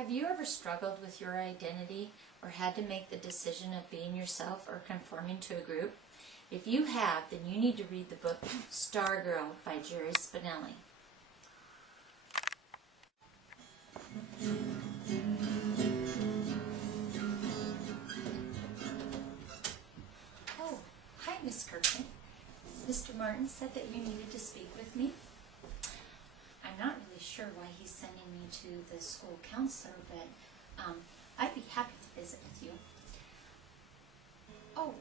Have you ever struggled with your identity or had to make the decision of being yourself or conforming to a group? If you have, then you need to read the book Stargirl by Jerry Spinelli. Oh, hi, Miss Kirkman. Mr. Martin said that you needed to speak with me. I'm not really sure why he's sending me to the school counselor, but I'd be happy to visit with you. Oh,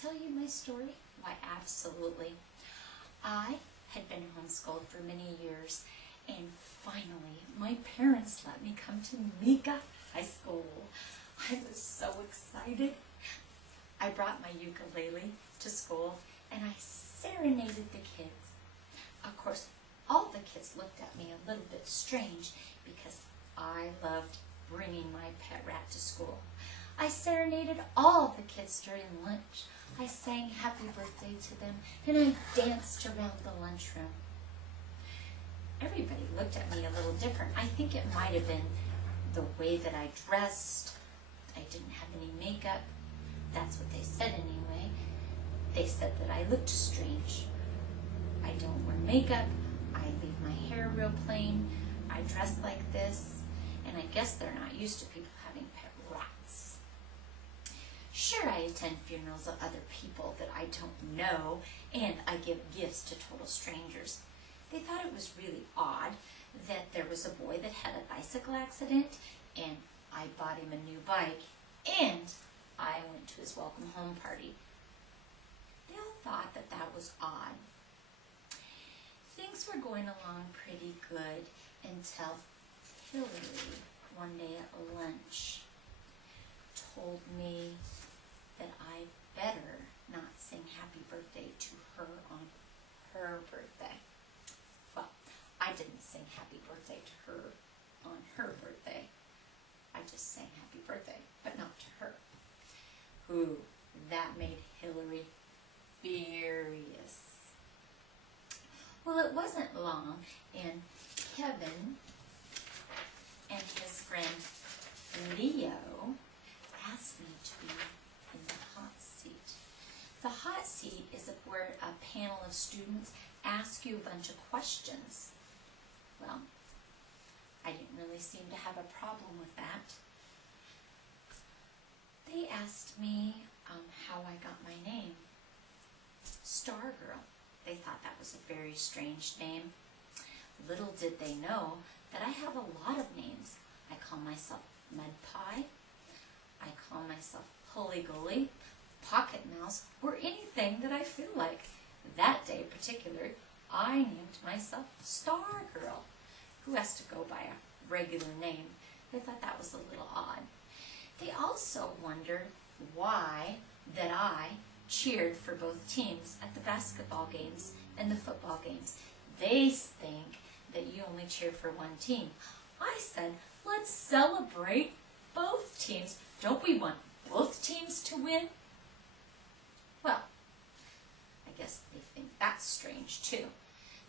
tell you my story? Why, absolutely. I had been homeschooled for many years, and finally my parents let me come to Mika High School. I was so excited. I brought my ukulele to school and I serenaded the kids. Of course, all the kids looked at me a little bit strange because I loved bringing my pet rat to school. I serenaded all the kids during lunch. I sang happy birthday to them and I danced around the lunchroom. Everybody looked at me a little different. I think it might have been the way that I dressed. I didn't have any makeup. That's what they said anyway. They said that I looked strange. I don't wear makeup. I leave my hair real plain. I dress like this. And I guess they're not used to people having pet rats. Sure, I attend funerals of other people that I don't know, and I give gifts to total strangers. They thought it was really odd that there was a boy that had a bicycle accident, and I bought him a new bike, and I went to his welcome home party. They all thought that that was odd. Things were going along pretty good until Hillary, one day at lunch, told me that I better not sing happy birthday to her on her birthday. Well, I didn't sing happy birthday to her on her birthday. I just sang happy birthday, but not to her. Ooh, that made Hillary furious. Well, it wasn't long, and Kevin and his friend Leo asked me to be in the hot seat. The hot seat is where a panel of students ask you a bunch of questions. Well, I didn't really seem to have a problem with that. They asked me how I got my name, Stargirl. They thought that was a very strange name. Little did they know that I have a lot of names. I call myself Mud Pie. I call myself Holy Goalie, Pocket Mouse, or anything that I feel like. That day in particular, I named myself Stargirl. Who has to go by a regular name? They thought that was a little odd. They also wondered why that I cheered for both teams at the basketball games and the football games. They think that you only cheer for one team. I said, let's celebrate both teams. Don't we want both teams to win? Well, I guess they think that's strange too.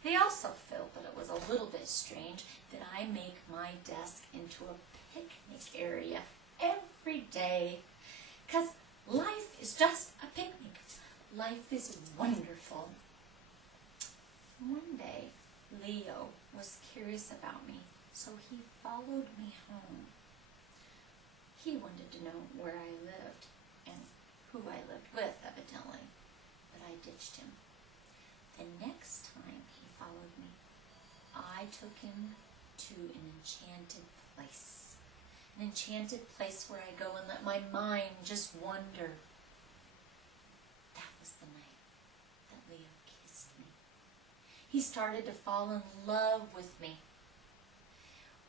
They also felt that it was a little bit strange that I make my desk into a picnic area every day, because life is just a picnic. Life is wonderful. One day, Leo was curious about me, so he followed me home. He wanted to know where I lived and who I lived with, evidently, but I ditched him. The next time he followed me, I took him to an enchanted place. An enchanted place where I go and let my mind just wander. That was the night that Leo kissed me. He started to fall in love with me.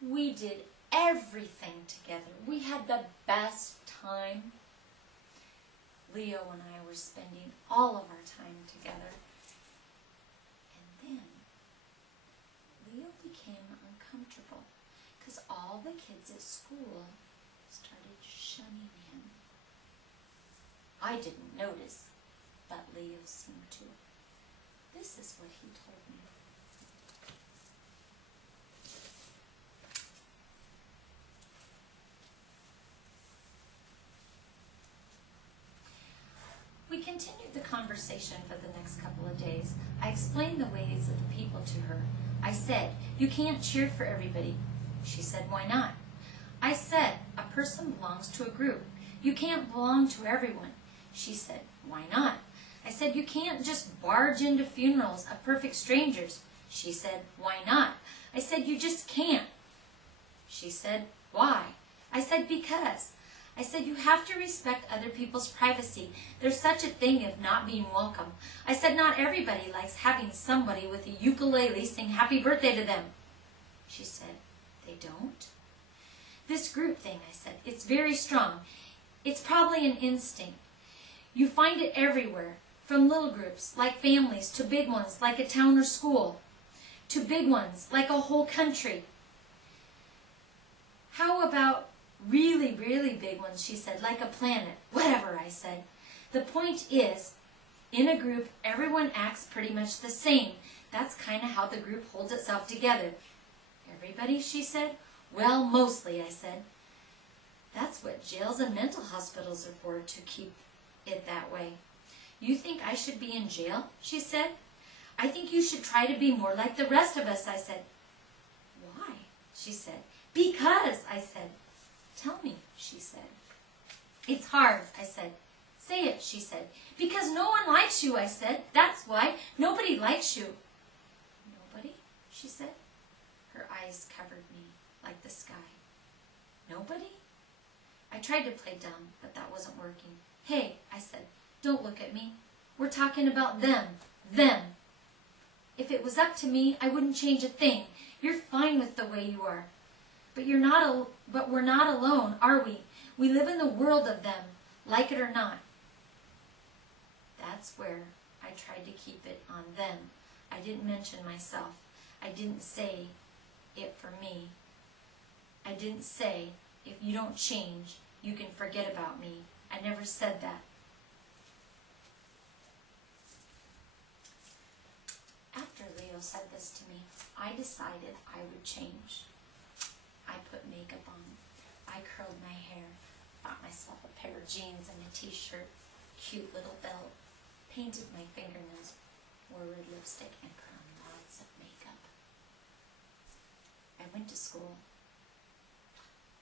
We did everything together. We had the best time. Leo and I were spending all of our time together. And then Leo became uncomfortable because all the kids at school started shunning him. I didn't notice, but Leo seemed to. This is what he told me. continued the conversation for the next couple of days. I explained the ways of the people to her. I said, "You can't cheer for everybody." She said, "Why not?" I said, "A person belongs to a group. You can't belong to everyone." She said, "Why not?" I said, "You can't just barge into funerals of perfect strangers." She said, "Why not?" I said, "You just can't." She said, "Why?" I said, "Because." I said, "You have to respect other people's privacy. There's such a thing of not being welcome." I said, "Not everybody likes having somebody with a ukulele sing happy birthday to them." She said, "They don't?" "This group thing," I said, "it's very strong. It's probably an instinct. You find it everywhere, from little groups, like families, to big ones, like a town or school, to big ones, like a whole country." "How about really, really big ones?" she said, "like a planet." "Whatever," I said. "The point is, in a group, everyone acts pretty much the same. That's kind of how the group holds itself together." "Everybody?" she said. "Well, mostly," I said. "That's what jails and mental hospitals are for, to keep it that way." "You think I should be in jail?" she said. "I think you should try to be more like the rest of us," I said. "Why?" she said. "Because," I said. "Tell me," she said. "It's hard," I said. "Say it," she said. "Because no one likes you," I said. "That's why. Nobody likes you." "Nobody?" she said. Her eyes covered me like the sky. "Nobody?" I tried to play dumb, but that wasn't working. "Hey," I said, "don't look at me. We're talking about them. Them. If it was up to me, I wouldn't change a thing. You're fine with the way you are. But we're not alone, are we? We live in the world of them, like it or not." That's where I tried to keep it on them. I didn't mention myself. I didn't say it for me. I didn't say, "If you don't change, you can forget about me." I never said that. After Leo said this to me, I decided I would change. I put makeup on. I curled my hair, bought myself a pair of jeans and a t-shirt, cute little belt, painted my fingernails, wore red lipstick, and put on lots of makeup. I went to school.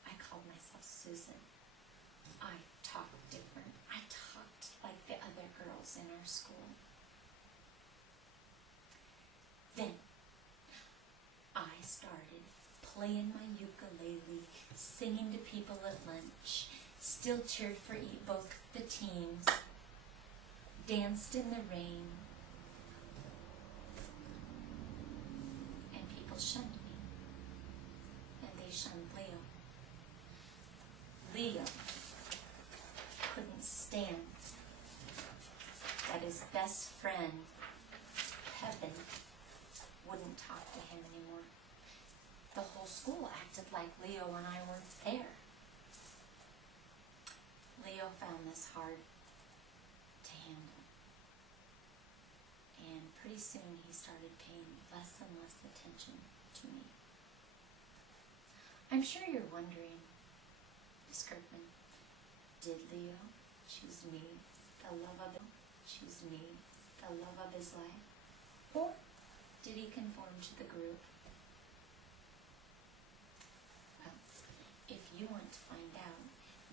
I called myself Susan. I talked different. I talked like the other girls in our school. Then I started playing my ukulele, singing to people at lunch, still cheered for both the teams, danced in the rain, and people shunned me, and they shunned Leo. Leo couldn't stand that his best friend, Kevin, wouldn't talk to him anymore. The whole school acted like Leo and I weren't there. Leo found this hard to handle. And pretty soon he started paying less and less attention to me. I'm sure you're wondering, Miss Kirkman, did Leo choose me, the love of it, choose me, the love of his life? Or did he conform to the group? Well, if you want to find out,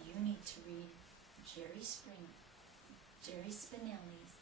you need to read Jerry Spinelli's